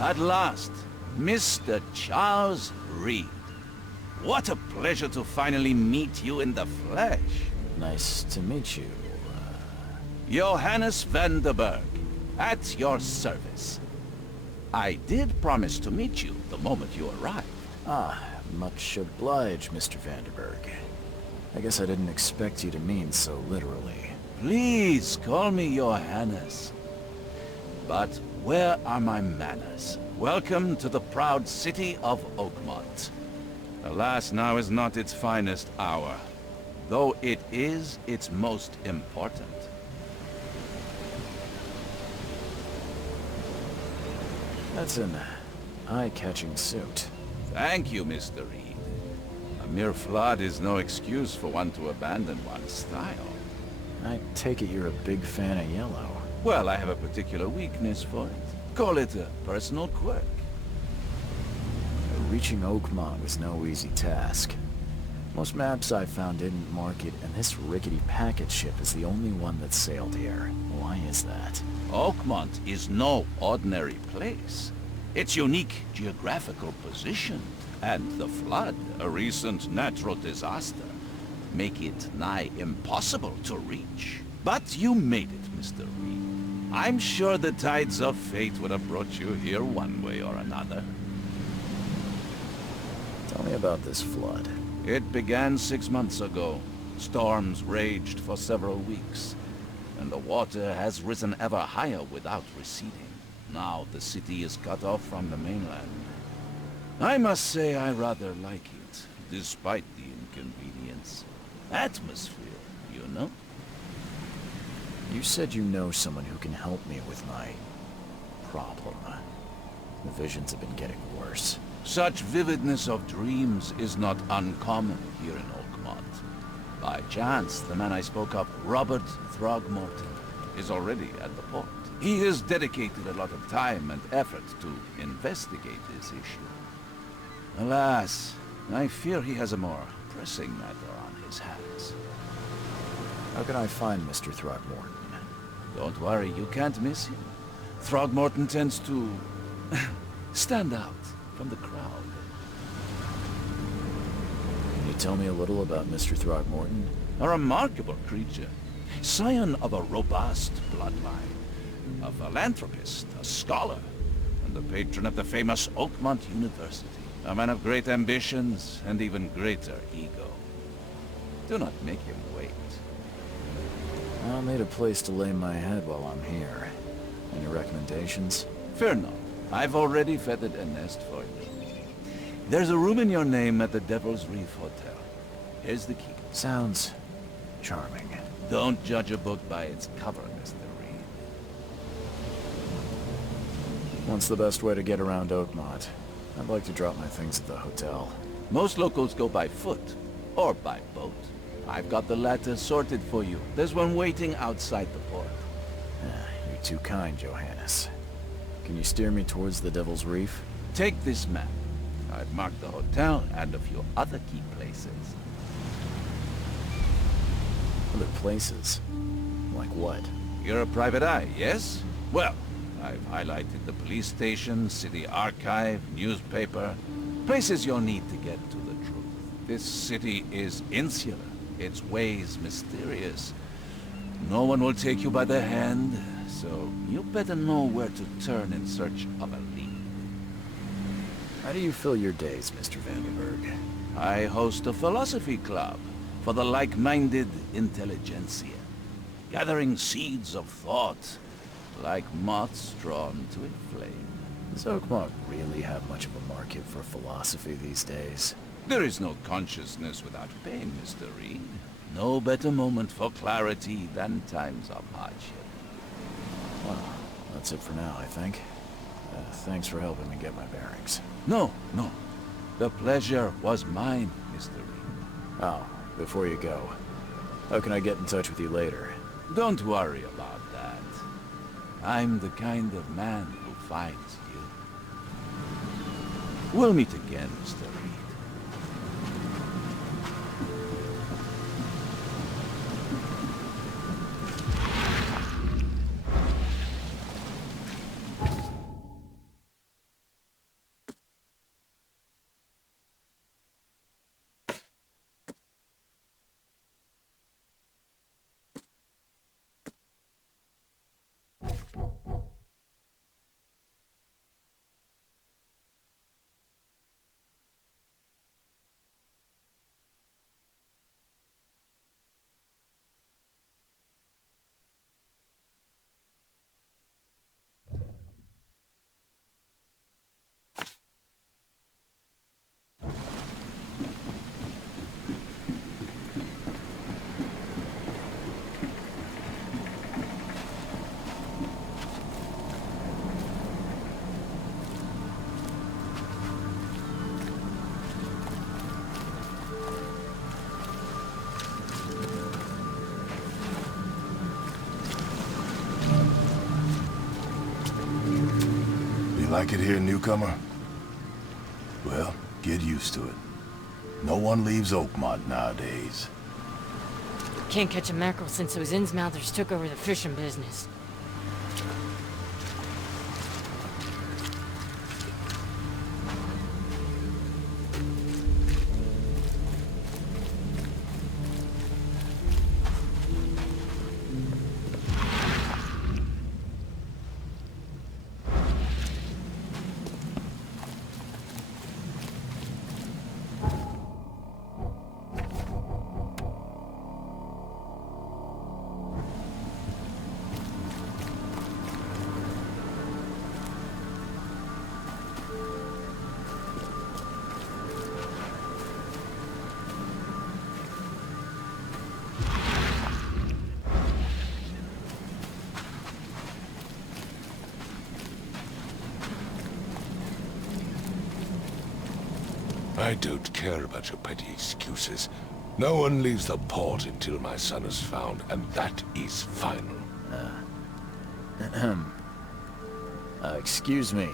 At last, Mr. Charles Reed. What a pleasure to finally meet you in the flesh. Nice to meet you. Johannes van der Berg, at your service. I did promise to meet you the moment you arrived. Ah, much obliged, Mr. Vanderberg. I guess I didn't expect you to mean so literally. Please call me Johannes. But where are my manners? Welcome to the proud city of Oakmont. Alas, now is not its finest hour, though it is its most important. That's an eye-catching suit. Thank you, Mr. Reed. A mere flood is no excuse for one to abandon one's style. I take it you're a big fan of yellow. Well, I have a particular weakness for it. Call it a personal quirk. Reaching Oakmont was no easy task. Most maps I found didn't mark it, and this rickety packet ship is the only one that sailed here. Why is that? Oakmont is no ordinary place. Its unique geographical position and the flood, a recent natural disaster, make it nigh impossible to reach. But you made it, Mr. Reed. I'm sure the tides of fate would have brought you here one way or another. Tell me about this flood. It began 6 months ago. Storms raged for several weeks, and the water has risen ever higher without receding. Now the city is cut off from the mainland. I must say I rather like it, despite the inconvenience. Atmosphere, you know? You said you know someone who can help me with my problem. The visions have been getting worse. Such vividness of dreams is not uncommon here in Oakmont. By chance, the man I spoke of, Robert Throgmorton, is already at the port. He has dedicated a lot of time and effort to investigate this issue. Alas, I fear he has a more pressing matter on his hands. How can I find Mr. Throgmorton? Don't worry, you can't miss him. Throgmorton tends to stand out from the crowd. Can you tell me a little about Mr. Throgmorton? A remarkable creature. Scion of a robust bloodline. A philanthropist, a scholar, and the patron of the famous Oakmont University. A man of great ambitions and even greater ego. Do not make him wait. I'll need a place to lay my head while I'm here. Any recommendations? Fear not. I've already feathered a nest for you. There's a room in your name at the Devil's Reef Hotel. Here's the key. Sounds charming. Don't judge a book by its cover, Mr. Reed. What's the best way to get around Oakmont? I'd like to drop my things at the hotel. Most locals go by foot, or by boat. I've got the latter sorted for you. There's one waiting outside the port. You're too kind, Johannes. Can you steer me towards the Devil's Reef? Take this map. I've marked the hotel and a few other key places. Other places? Like what? You're a private eye, yes? Well, I've highlighted the police station, city archive, newspaper, places you'll need to get to the truth. This city is insular, its ways mysterious. No one will take you by the hand, so you better know where to turn in search of a lead. How do you fill your days, Mr. Vanderberg? I host a philosophy club for the like-minded intelligentsia, gathering seeds of thought like moths drawn to a flame. Does Oakmont really have much of a market for philosophy these days? There is no consciousness without pain, Mr. Reed. No better moment for clarity than times of hardship. Well, that's it for now, I think. Thanks for helping me get my bearings. No. The pleasure was mine, Mr. Reed. Oh, before you go, how can I get in touch with you later? Don't worry about that. I'm the kind of man who finds you. We'll meet again, Mr. Reed. You like it here, newcomer? Well, get used to it. No one leaves Oakmont nowadays. Can't catch a mackerel since those Innsmouthers took over the fishing business. I don't care about your petty excuses. No one leaves the port until my son is found, and that is final. Excuse me.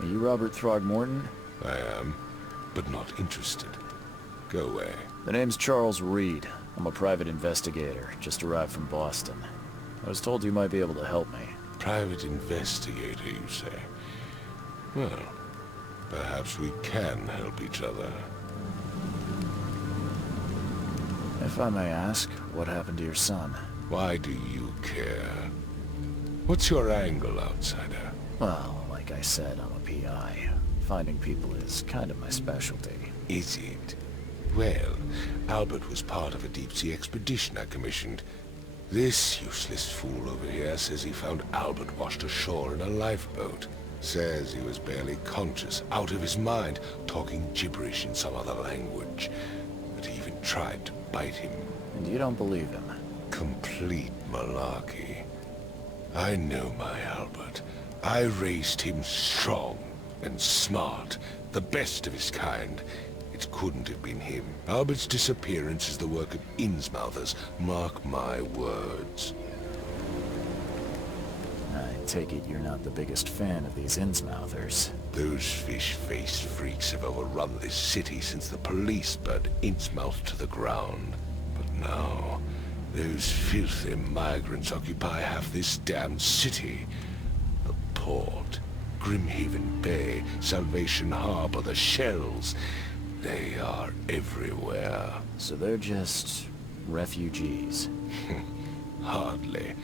Are you Robert Throgmorton? I am, but not interested. Go away. The name's Charles Reed. I'm a private investigator, just arrived from Boston. I was told you might be able to help me. Private investigator, you say? Well, perhaps we can help each other. If I may ask, what happened to your son? Why do you care? What's your angle, outsider? Well, like I said, I'm a PI. Finding people is kind of my specialty. Is it? Well, Albert was part of a deep-sea expedition I commissioned. This useless fool over here says he found Albert washed ashore in a lifeboat. Says he was barely conscious, out of his mind, talking gibberish in some other language. But he even tried to bite him. And you don't believe him? Complete malarkey. I know my Albert. I raised him strong and smart, the best of his kind. It couldn't have been him. Albert's disappearance is the work of Innsmouthers, mark my words. I take it you're not the biggest fan of these Innsmouthers. Those fish-faced freaks have overrun this city since the police burned Innsmouth to the ground. But now, those filthy migrants occupy half this damned city. The port, Grimhaven Bay, Salvation Harbor, the shells. They are everywhere. So they're just refugees? Hardly.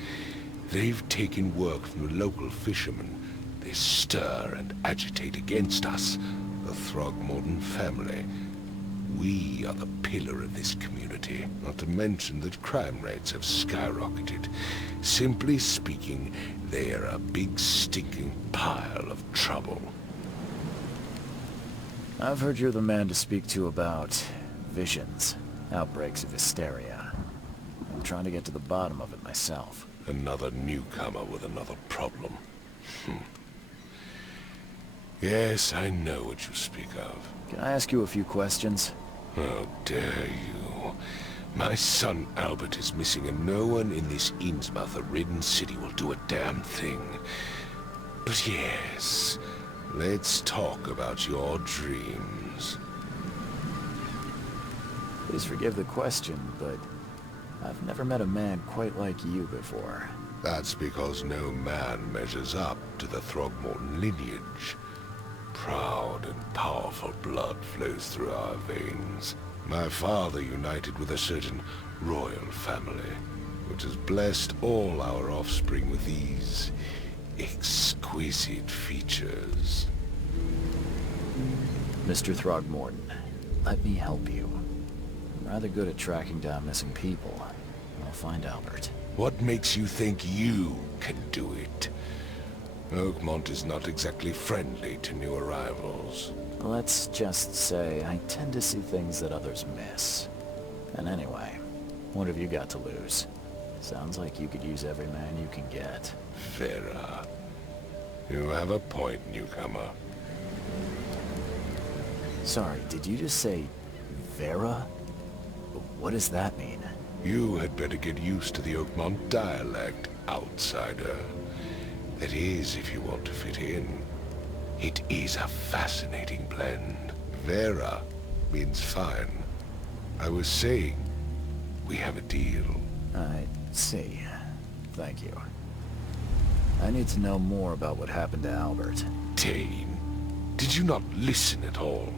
They've taken work from the local fishermen. They stir and agitate against us, the Throgmorton family. We are the pillar of this community, not to mention that crime rates have skyrocketed. Simply speaking, they are a big stinking pile of trouble. I've heard you're the man to speak to about visions, outbreaks of hysteria. I'm trying to get to the bottom of it myself. Another newcomer with another problem. Yes, I know what you speak of. Can I ask you a few questions? How dare you? My son Albert is missing, and no one in this Innsmouth-ridden city will do a damn thing. But yes, let's talk about your dreams. Please forgive the question, but I've never met a man quite like you before. That's because no man measures up to the Throgmorton lineage. Proud and powerful blood flows through our veins. My father united with a certain royal family, which has blessed all our offspring with these exquisite features. Mr. Throgmorton, let me help you. I'm rather good at tracking down missing people. I'll find Albert. What makes you think you can do it? Oakmont is not exactly friendly to new arrivals. Let's just say I tend to see things that others miss. And anyway, what have you got to lose? Sounds like you could use every man you can get. Vera. You have a point, newcomer. Sorry, did you just say Vera? What does that mean? You had better get used to the Oakmont dialect, outsider. That is, if you want to fit in. It is a fascinating blend. Vera means fine. I was saying, we have a deal. I see. Thank you. I need to know more about what happened to Albert. Dane, did you not listen at all?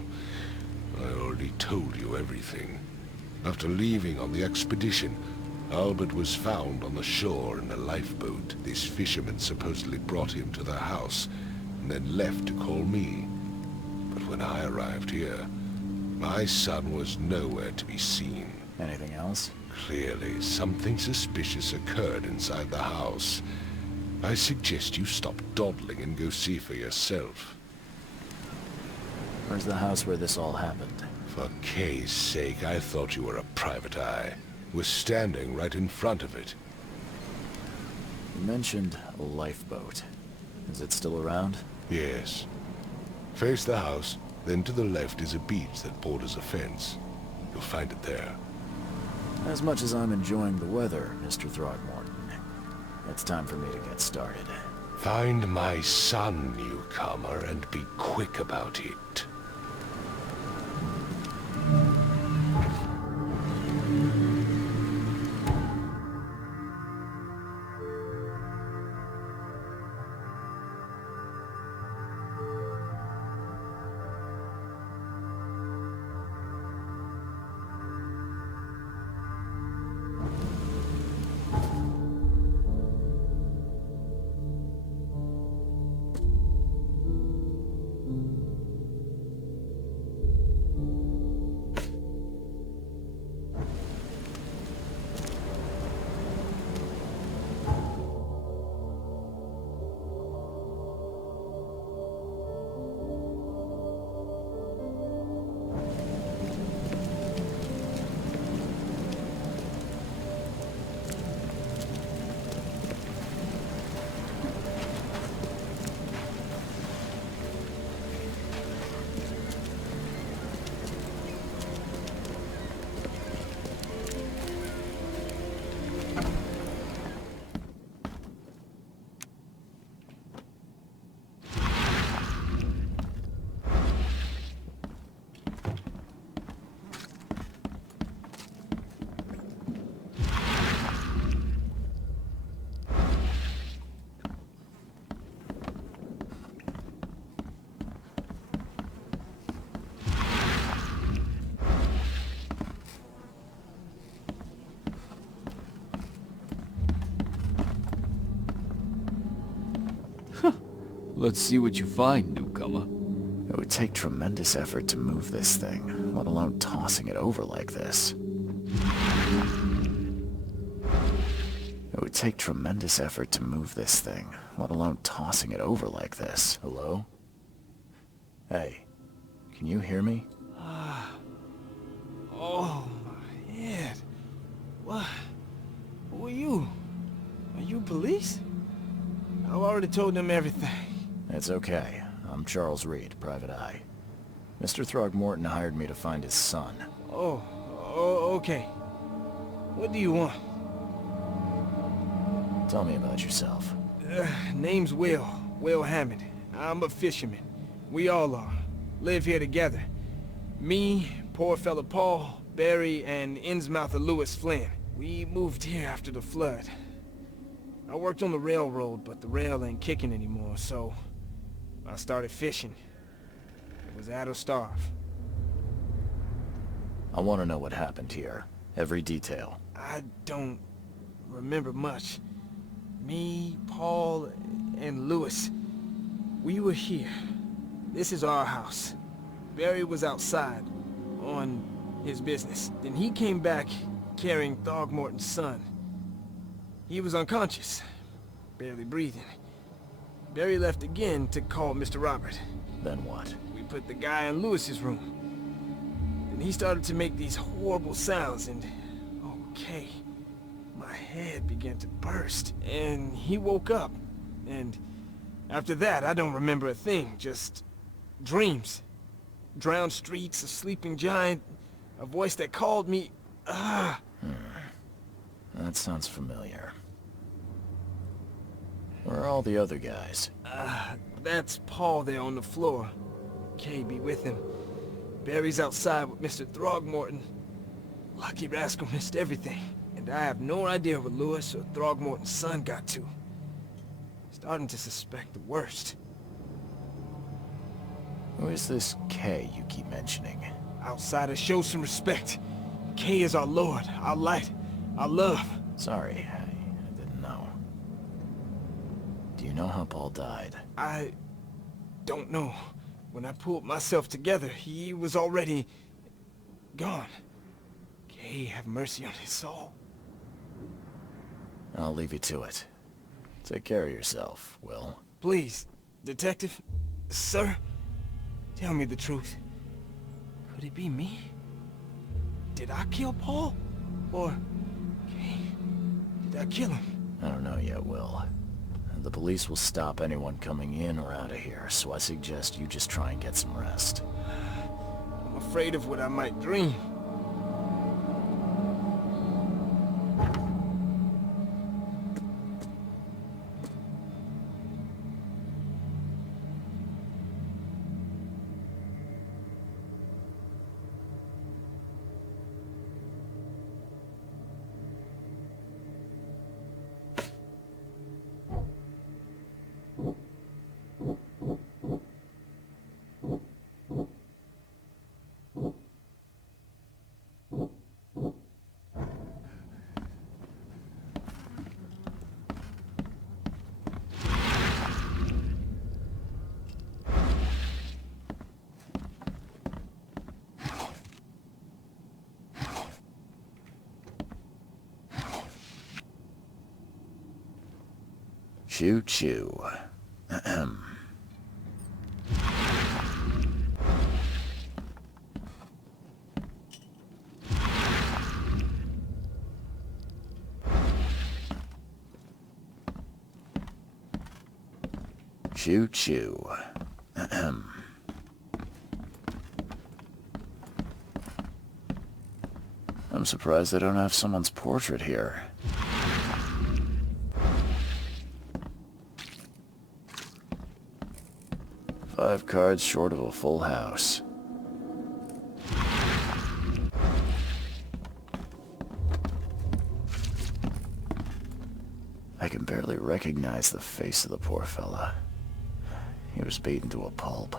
I already told you everything. After leaving on the expedition, Albert was found on the shore in a lifeboat. This fisherman supposedly brought him to their house, and then left to call me. But when I arrived here, my son was nowhere to be seen. Anything else? Clearly, something suspicious occurred inside the house. I suggest you stop dawdling and go see for yourself. Where's the house where this all happened? For Kay's sake, I thought you were a private eye. Was standing right in front of it. You mentioned a lifeboat. Is it still around? Yes. Face the house, then to the left is a beach that borders a fence. You'll find it there. As much as I'm enjoying the weather, Mr. Throgmorton, it's time for me to get started. Find my son, newcomer, and be quick about it. Let's see what you find, newcomer. It would take tremendous effort to move this thing, let alone tossing it over like this. It would take tremendous effort to move this thing, let alone tossing it over like this. Hello? Hey, can you hear me? Oh, my head. What? Who are you? Are you police? I've already told them everything. It's okay. I'm Charles Reed, Private Eye. Mr. Throgmorton hired me to find his son. Oh, okay. What do you want? Tell me about yourself. Name's Will Hammond. I'm a fisherman. We all are. Live here together. Me, poor fella Paul, Barry, and Innsmouther Lewis Flynn. We moved here after the flood. I worked on the railroad, but the rail ain't kicking anymore, so I started fishing. It was at or starve. I want to know what happened here. Every detail. I don't remember much. Me, Paul, and Lewis, we were here. This is our house. Barry was outside, on his business. Then he came back carrying Throgmorton's son. He was unconscious, barely breathing. Barry left again to call Mr. Robert. Then what? We put the guy in Lewis's room. Then he started to make these horrible sounds and... okay. My head began to burst, and he woke up. And after that, I don't remember a thing, just dreams. Drowned streets, a sleeping giant, a voice that called me... That sounds familiar. Where are all the other guys? That's Paul there on the floor. Kay be with him. Barry's outside with Mr. Throgmorton. Lucky rascal missed everything. And I have no idea where Lewis or Throgmorton's son got to. Starting to suspect the worst. Who is this K you keep mentioning? Outsiders, show some respect. Kay is our lord, our light, our love. Sorry, I didn't know. Do you know how Paul died? I don't know. When I pulled myself together, he was already gone. Kay, have mercy on his soul. I'll leave you to it. Take care of yourself, Will. Please, Detective, sir, tell me the truth. Could it be me? Did I kill Paul? Or, Kay, did I kill him? I don't know yet, Will. The police will stop anyone coming in or out of here, so I suggest you just try and get some rest. I'm afraid of what I might dream. Choo choo. Ahem. Choo choo. Ahem. I'm surprised they don't have someone's portrait here. Five cards short of a full house. I can barely recognize the face of the poor fella. He was beaten to a pulp.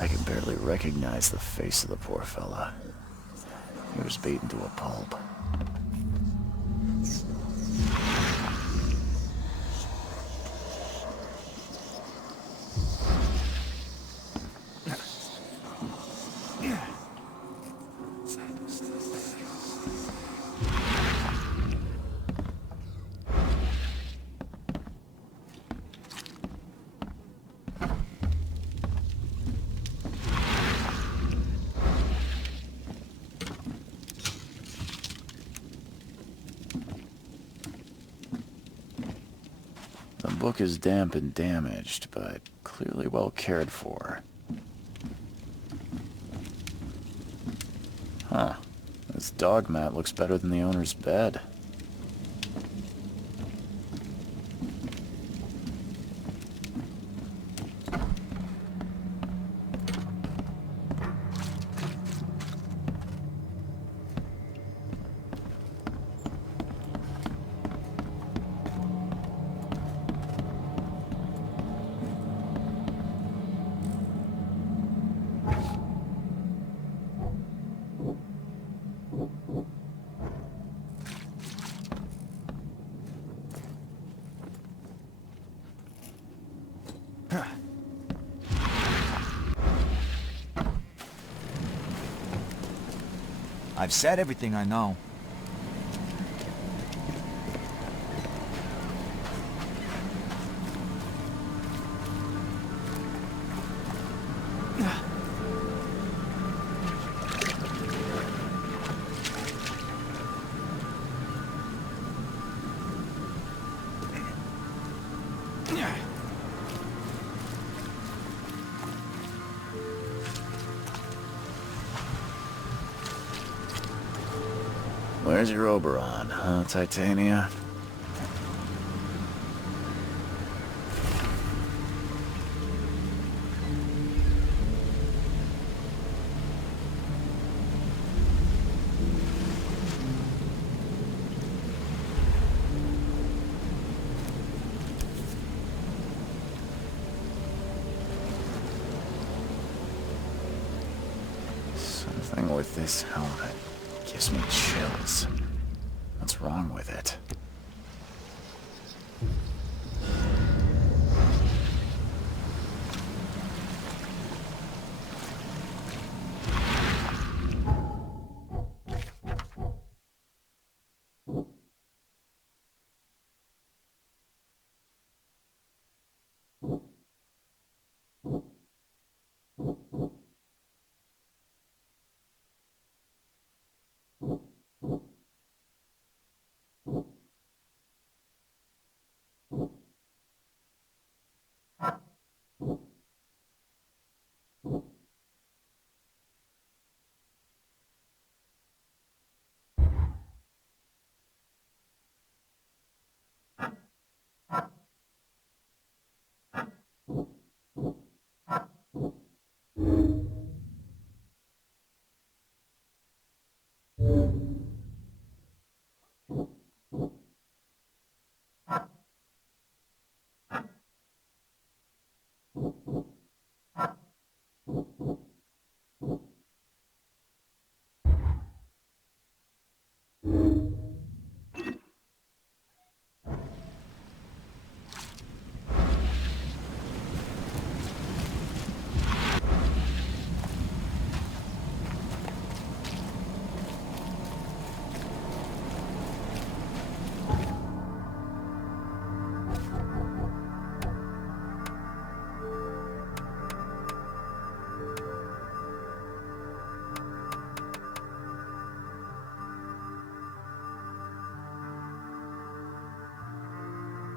I can barely recognize the face of the poor fella. He was beaten to a pulp. The book is damp and damaged, but clearly well cared for. Huh. This dog mat looks better than the owner's bed. I've said everything I know. Where's your Oberon, huh, Titania? Something with this helmet gives me chills. What's wrong with it?